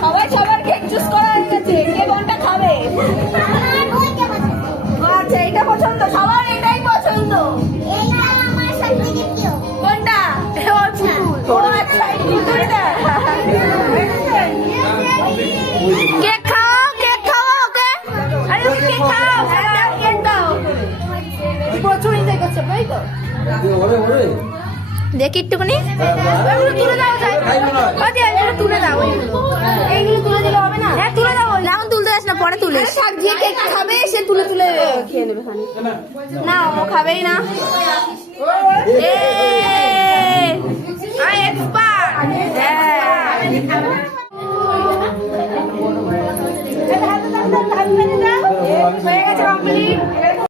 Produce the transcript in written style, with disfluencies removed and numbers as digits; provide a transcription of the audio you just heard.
সবাই সবার cake choose করা হয়ে গেছে, কে কোনটা খাবে? আচ্ছা, এটা পছন্দ, সবার এটাই পছন্দ। কোনটা? আচ্ছা, কেক খাও, কেক খাও ওকে। আরে ওকে কেক খাও, কেক দাও। প্রচুর এনজয় করছে, তাই তো? দেখি একটুখানি তুলে দাও, তুলে দাও, এইগুলো তুলে দিলে হবে না? হ্যাঁ তুলে দাও, এখন তুলতে যাস না, পরে তুলে। শাক দিয়ে কেক খাবে, সে তুলে তুলে খেয়ে নেবে। না ও খাবেই না।